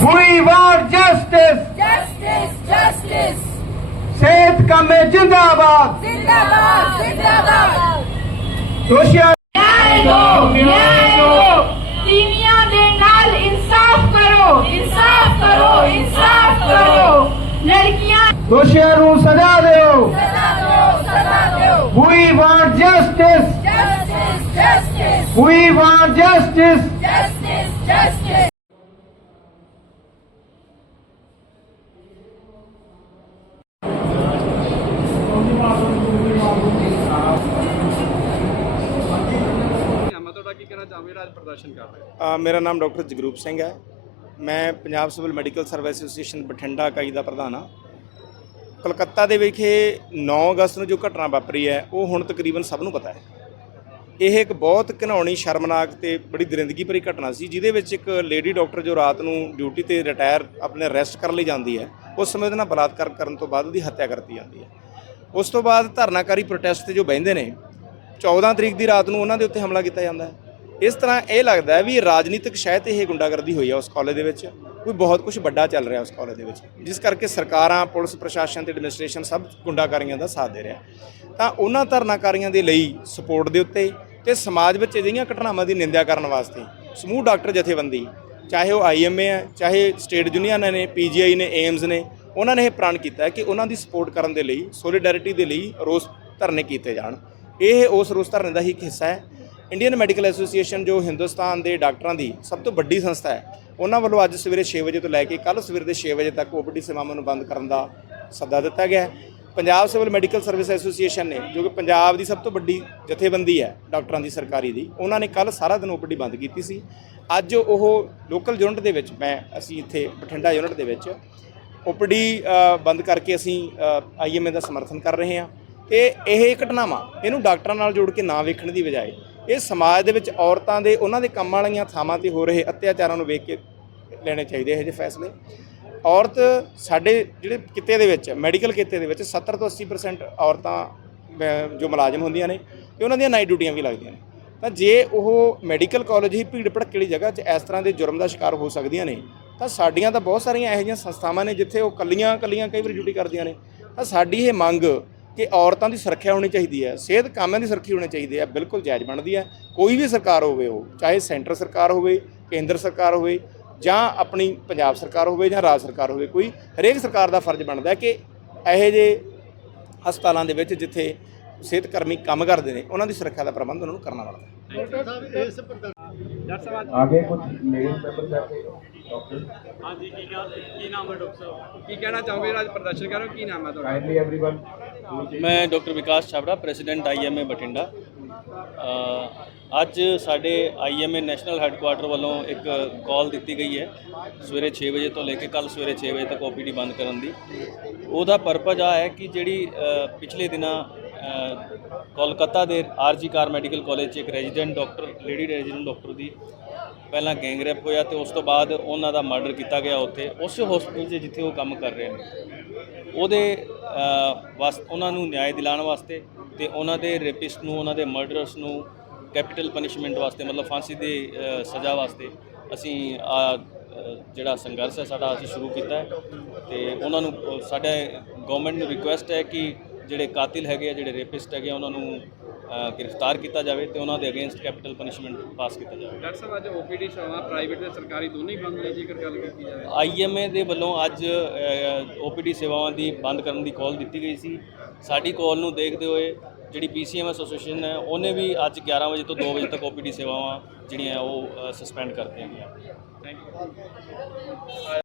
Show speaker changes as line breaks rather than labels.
We want justice.
Justice, justice.
ਸਿਹਤ ਕਾਮੇ ਜਿੰਦਾਬਾਦ
Zindabad, Zindabad.
ਦੋਸ਼ੀਆਂ
ਨਿਆਂ ਦਿਓ ਨਿਆਂ ਦਿਓ ਤੀਵੀਆਂ ਦੇ ਨਾਲ ਇਨਸਾਫ ਕਰੋ ਇਨਸਾਫ ਕਰੋ ਇਨਸਾਫ ਕਰੋ ਲੜਕੀਆਂ
ਦੋਸ਼ੀਆਂ ਨੂੰ ਸਜ਼ਾ ਦਿਓ
ਸਜ਼ਾ ਦਿਓ ਸਜ਼ਾ ਦਿਓ
We want justice.
Justice justice
We want justice.
ਪ੍ਰਦਰਸ਼ਨ ਕਰ ਰਹੇ ਹੋ?
ਮੇਰਾ ਨਾਮ ਡਾਕਟਰ ਜਗਰੂਪ ਸਿੰਘ ਹੈ। ਮੈਂ Punjab civil medical service association Bathinda ਇਕਾਈ ਦਾ ਪ੍ਰਧਾਨ ਹਾਂ। ਕਲਕੱਤਾ ਦੇ ਵਿਖੇ 9 ਅਗਸਤ ਨੂੰ ਜੋ ਘਟਨਾ ਵਾਪਰੀ ਹੈ, ਉਹ ਹੁਣ ਤਕਰੀਬਨ ਸਭ ਨੂੰ ਪਤਾ ਹੈ। ਇਹ ਇੱਕ ਬਹੁਤ ਘਿਨਾਉਣੀ ਸ਼ਰਮਨਾਕ ਤੇ ਬੜੀ ਦਰਿੰਦਗੀ ਭਰੀ ਘਟਨਾ ਸੀ, ਜਿਹਦੇ ਵਿੱਚ ਇੱਕ ਲੇਡੀ ਡਾਕਟਰ ਜੋ ਰਾਤ ਨੂੰ ਡਿਊਟੀ ਤੇ ਰਿਟਾਇਰ ਆਪਣੇ ਰੈਸਟ ਕਰਨ ਲਈ ਜਾਂਦੀ ਹੈ, ਉਸ ਸਮੇਂ ਉਹਦੇ ਨਾਲ ਬਲਾਤਕਾਰ ਕਰਨ ਤੋਂ ਬਾਅਦ ਉਹਦੀ ਹੱਤਿਆ ਕਰਤੀ ਜਾਂਦੀ ਹੈ। ਉਸ ਤੋਂ ਬਾਅਦ ਧਰਨਾਕਾਰੀ ਪ੍ਰੋਟੈਸਟ ਤੇ ਜੋ ਬਹਿੰਦੇ ਨੇ 14 ਤਰੀਕ ਦੀ ਰਾਤ ਨੂੰ ਉਹਨਾਂ ਦੇ ਉੱਤੇ ਹਮਲਾ ਕੀਤਾ ਜਾਂਦਾ ਹੈ। ਇਸ ਤਰ੍ਹਾਂ ਇਹ ਲੱਗਦਾ ਹੈ ਵੀ ਰਾਜਨੀਤਿਕ ਸ਼ਾਇਦ ਇਹ ਗੁੰਡਾਗਰਦੀ ਹੋਈ ਹੈ ਉਸ ਕਾਲਜ ਦੇ ਵਿੱਚ, ਕੋਈ ਬਹੁਤ ਕੁਝ ਵੱਡਾ ਚੱਲ ਰਿਹਾ ਉਸ ਕਾਲਜ ਦੇ ਵਿੱਚ। ਜਿਸ ਕਰਕੇ ਸਰਕਾਰਾਂ, ਪੁਲਿਸ ਪ੍ਰਸ਼ਾਸਨ ਤੇ ਐਡਮਿਨਿਸਟ੍ਰੇਸ਼ਨ ਸਭ ਗੁੰਡਾਕਾਰੀਆਂ ਦਾ ਸਾਥ ਦੇ ਰਿਹਾ ਤਾਂ ਉਹਨਾਂ ਧਰਨਾਕਾਰੀਆਂ ਦੇ ਲਈ ਸਪੋਰਟ ਦੇ ਉੱਤੇ ਤੇ ਸਮਾਜ ਵਿੱਚ ਅਜਿਹੀਆਂ ਘਟਨਾਵਾਂ ਦੀ ਨਿੰਦਿਆ ਕਰਨ ਵਾਸਤੇ ਸਮੂਹ ਡਾਕਟਰ ਜਥੇਬੰਦੀ, ਚਾਹੇ ਉਹ ਆਈਐਮਏ ਹੈ, ਚਾਹੇ ਸਟੇਟ ਯੂਨੀਅਨ ਨੇ ਪੀਜੀਆਈ ਨੇ ਏਮਸ ਨੇ, ਉਹਨਾਂ ਨੇ ਇਹ ਪ੍ਰਣ ਕੀਤਾ ਕਿ ਉਹਨਾਂ ਦੀ ਸਪੋਰਟ ਕਰਨ ਦੇ ਲਈ ਸੋਲੀਡੈਰਿਟੀ ਦੇ ਲਈ ਰੋਸ ਧਰਨੇ ਕੀਤੇ ਜਾਣ। ਇਹ ਉਸ ਰੋਸ ਧਰਨੇ ਦਾ ਹੀ ਇੱਕ ਹਿੱਸਾ ਹੈ। ਇੰਡੀਅਨ ਮੈਡੀਕਲ ਐਸੋਸੀਏਸ਼ਨ ਜੋ ਹਿੰਦੁਸਤਾਨ ਦੇ ਡਾਕਟਰਾਂ ਦੀ ਸਭ ਤੋਂ ਵੱਡੀ ਸੰਸਥਾ ਹੈ, ਉਹਨਾਂ ਵੱਲੋਂ ਅੱਜ ਸਵੇਰੇ 6 ਵਜੇ ਤੋਂ ਲੈ ਕੇ ਕੱਲ ਸਵੇਰ ਦੇ 6 ਵਜੇ ਤੱਕ ਓਪੀਡੀ ਸੇਵਾਵਾਂ ਨੂੰ ਬੰਦ ਕਰਨ ਦਾ ਸੱਦਾ ਦਿੱਤਾ ਗਿਆ ਹੈ। Punjab civil medical service association ਨੇ, ਜੋ ਕਿ ਪੰਜਾਬ ਦੀ ਸਭ ਤੋਂ ਵੱਡੀ ਜਥੇਬੰਦੀ ਹੈ ਡਾਕਟਰਾਂ ਦੀ ਸਰਕਾਰੀ ਦੀ, ਉਹਨਾਂ ਨੇ ਕੱਲ ਸਾਰਾ ਦਿਨ ਓਪੀਡੀ ਬੰਦ ਕੀਤੀ ਸੀ। ਅੱਜ ਉਹ ਲੋਕਲ ਯੂਨਿਟ ਦੇ ਵਿੱਚ ਮੈਂ, ਅਸੀਂ ਇੱਥੇ ਬਠਿੰਡਾ ਯੂਨਿਟ ਦੇ ਵਿੱਚ ਓਪੀਡੀ ਬੰਦ ਕਰਕੇ ਅਸੀਂ ਆਈਐਮਏ ਦਾ ਸਮਰਥਨ ਕਰ ਰਹੇ ਹਾਂ। ਤੇ ਇਹ ਘਟਨਾਵਾਂ, ਇਹਨੂੰ ਡਾਕਟਰਾਂ ਨਾਲ ਜੋੜ ਕੇ ਨਾ ਵੇਖਣ ਦੀ ਬਜਾਏ ਇਹ ਸਮਾਜ ਦੇ ਵਿੱਚ ਔਰਤਾਂ ਦੇ, ਉਹਨਾਂ ਦੇ ਕੰਮ ਵਾਲੀਆਂ ਥਾਵਾਂ ਤੇ ਹੋ ਰਹੇ ਅਤਿਆਚਾਰਾਂ ਨੂੰ ਵੇਖ ਕੇ ਲੈਣੇ ਚਾਹੀਦੇ ਇਹੋ ਜਿਹੇ ਫੈਸਲੇ। ਔਰਤ ਸਾਡੇ ਜਿਹੜੇ ਕਿੱਤੇ ਦੇ ਵਿੱਚ, ਮੈਡੀਕਲ ਕਿੱਤੇ ਦੇ ਵਿੱਚ 70 ਤੋਂ 80% ਔਰਤਾਂ ਜੋ ਮੁਲਾਜ਼ਮ ਹੁੰਦੀਆਂ ਨੇ ਤੇ ਉਹਨਾਂ ਦੀਆਂ ਨਾਈਟ ਡਿਊਟੀਆਂ ਵੀ ਲੱਗਦੀਆਂ ਨੇ। ਤਾਂ ਜੇ ਉਹ ਮੈਡੀਕਲ ਕਾਲਜ ਹੀ ਭੀੜ ਭੜੱਕੇ ਵਾਲੀ ਜਗ੍ਹਾ 'ਚ ਇਸ ਤਰ੍ਹਾਂ ਦੇ ਜੁਰਮ ਦਾ ਸ਼ਿਕਾਰ ਹੋ ਸਕਦੀਆਂ ਨੇ, ਤਾਂ ਸਾਡੀਆਂ ਤਾਂ ਬਹੁਤ ਸਾਰੀਆਂ ਇਹੋ ਜਿਹੀਆਂ ਸੰਸਥਾਵਾਂ ਨੇ ਜਿੱਥੇ ਉਹ ਕੱਲੀਆਂ ਕੱਲੀਆਂ ਕਈ ਵਾਰੀ ਡਿਊਟੀ ਕਰਦੀਆਂ ਨੇ। ਤਾਂ ਸਾਡੀ ਇਹ ਮੰਗ ਕਿ ਔਰਤਾਂ ਦੀ ਸੁਰੱਖਿਆ ਹੋਣੀ ਚਾਹੀਦੀ ਹੈ ਸਿਹਤ ਕਾਮਿਆਂ ਦੀ ਸੁਰੱਖਿਆ ਹੋਣੀ ਚਾਹੀਦੀ ਹੈ ਬਿਲਕੁਲ ਜਾਇਜ਼ ਬਣਦੀ ਹੈ ਕੋਈ ਵੀ ਸਰਕਾਰ ਹੋਵੇ ਉਹ ਚਾਹੇ ਸੈਂਟਰ ਸਰਕਾਰ ਹੋਵੇ ਕੇਂਦਰ ਸਰਕਾਰ ਹੋਵੇ ਜਾਂ ਆਪਣੀ ਪੰਜਾਬ ਸਰਕਾਰ ਹੋਵੇ ਜਾਂ ਰਾਜ ਸਰਕਾਰ ਹੋਵੇ ਕੋਈ ਹਰੇਕ ਸਰਕਾਰ ਦਾ ਫਰਜ਼ ਬਣਦਾ ਹੈ ਕਿ ਇਹੋ ਜਿਹੇ ਹਸਪਤਾਲਾਂ ਦੇ ਵਿੱਚ ਜਿੱਥੇ ਸਿਹਤ ਕਰਮੀ ਕੰਮ ਕਰਦੇ ਨੇ ਉਹਨਾਂ ਦੀ ਸੁਰੱਖਿਆ ਦਾ ਪ੍ਰਬੰਧ ਉਹਨਾਂ ਨੂੰ ਕਰਨਾ ਬਣਦਾ ਹੈ
ਡਾਕਟਰ ਸਾਹਿਬ ਅੱਜ
ਆਗੇ ਕੁਝ ਲੇਡੀਜ਼ ਮੈਂਬਰ ਜਾਕੇ ਡਾਕਟਰ
ਹਾਂਜੀ ਕੀ ਕਹਿਣਾ ਕੀ ਨਾਮ ਹੈ ਡਾਕਟਰ ਸਾਹਿਬ ਕੀ ਕਹਿਣਾ ਚਾਹੋਗੇ ਜਿਹੜਾ ਅੱਜ ਪ੍ਰਦਰਸ਼ਨ ਕਰ ਰਹੇ ਹੋ ਕੀ ਨਾਮ ਹੈ ਤੁਹਾਡਾ
ਕਾਈਂਡਲੀ एवरीवन
ਮੈਂ doctor Vikas Chhabra president IMA Bathinda. ਅੱਜ ਸਾਡੇ ਆਈਐਮਏ ਨੈਸ਼ਨਲ ਹੈੱਡਕੁਆਟਰ ਵੱਲੋਂ ਇੱਕ ਕਾਲ ਦਿੱਤੀ ਗਈ ਹੈ ਸਵੇਰੇ 6 ਵਜੇ ਤੋਂ ਲੈ ਕੇ ਕੱਲ ਸਵੇਰੇ 6 ਵਜੇ ਤੱਕ ਓਪੀਡੀ ਬੰਦ ਕਰਨ ਦੀ। ਉਹਦਾ ਪਰਪਸ ਆ ਹੈ ਕਿ ਜਿਹੜੀ ਪਿਛਲੇ ਦਿਨਾਂ ਕੋਲਕਾਤਾ ਦੇ ਆਰਜੀ ਕਾਰ ਮੈਡੀਕਲ ਕਾਲਜ 'ਚ ਇੱਕ resident doctor, lady resident doctor ਦੀ ਪਹਿਲਾਂ ਗੈਂਗ ਰੈਪ ਹੋਇਆ ਤੇ ਉਸ ਤੋਂ ਬਾਅਦ ਉਹਨਾਂ ਦਾ ਮਰਡਰ ਕੀਤਾ ਗਿਆ ਉੱਥੇ। ਉਸੇ ਹਸਪੀਟਲ 'ਚ ਜਿੱਥੇ ਉਹ ਕੰਮ ਕਰ ਰਹੇ ਨੇ। ਉਹਦੇ ਵਾਸ, ਉਹਨਾਂ ਨੂੰ ਨਿਆਂ ਦਿਲਾਉਣ ਵਾਸਤੇ ਤੇ ਉਹਨਾਂ ਦੇ ਰੇਪਿਸਟ ਨੂੰ, ਉਹਨਾਂ ਦੇ ਮਰਡਰਸ ਨੂੰ ਕੈਪੀਟਲ ਪਨਿਸ਼ਮੈਂਟ ਵਾਸਤੇ, ਮਤਲਬ ਫਾਂਸੀ ਦੀ ਸਜ਼ਾ ਵਾਸਤੇ ਅਸੀਂ ਆ ਜਿਹੜਾ ਸੰਘਰਸ਼ ਹੈ ਸਾਡਾ ਅਸੀਂ ਸ਼ੁਰੂ ਕੀਤਾ ਹੈ ਤੇ ਉਹਨਾਂ ਨੂੰ ਸਾਡੇ ਸਾਡਾ ਗਵਰਨਮੈਂਟ ਨੂੰ ਰਿਕੁਐਸਟ ਹੈ ਕਿ ਜਿਹੜੇ ਕਾਤਿਲ ਹੈਗੇ ਆ, ਜਿਹੜੇ ਰੇਪਿਸਟ ਹੈਗੇ ਆ, ਉਹਨਾਂ ਨੂੰ ਗ੍ਰਿਫਤਾਰ ਕੀਤਾ ਜਾਵੇ ਤੇ ਉਹਨਾਂ ਦੇ ਅਗੇਂਸਟ ਕੈਪੀਟਲ ਪਨਿਸ਼ਮੈਂਟ ਪਾਸ ਕੀਤਾ ਜਾਵੇ।
ਡਾਕਟਰ ਸਾਹਿਬ ਅੱਜ ਓਪੀਡੀ ਸੇਵਾਵਾਂ ਪ੍ਰਾਈਵੇਟ ਤੇ ਸਰਕਾਰੀ ਦੋਨੇ ਹੀ ਬੰਦ ਨੇ ਜੇਕਰ ਗੱਲ ਕੀਤੀ ਜਾਵੇ।
ਆਈਐਮਏ ਦੇ ਵੱਲੋਂ ਅੱਜ ਓਪੀਡੀ ਸੇਵਾਵਾਂ ਦੀ ਬੰਦ ਕਰਨ ਦੀ ਕਾਲ ਦਿੱਤੀ ਗਈ ਸੀ। ਸਾਡੀ ਕਾਲ ਨੂੰ ਦੇਖਦੇ ਹੋਏ ਜਿਹੜੀ ਪੀਸੀਐਮ ਐਸੋਸੀਏਸ਼ਨ ਹੈ ਉਹਨੇ ਵੀ ਅੱਜ 11 ਵਜੇ ਤੋਂ 2 ਵਜੇ ਤੱਕ ਓਪੀਡੀ ਸੇਵਾਵਾਂ ਜਿਹੜੀਆਂ ਉਹ ਸਸਪੈਂਡ ਕਰ ਦਿੱਤੀਆਂ ਗਈਆਂ।
Thank you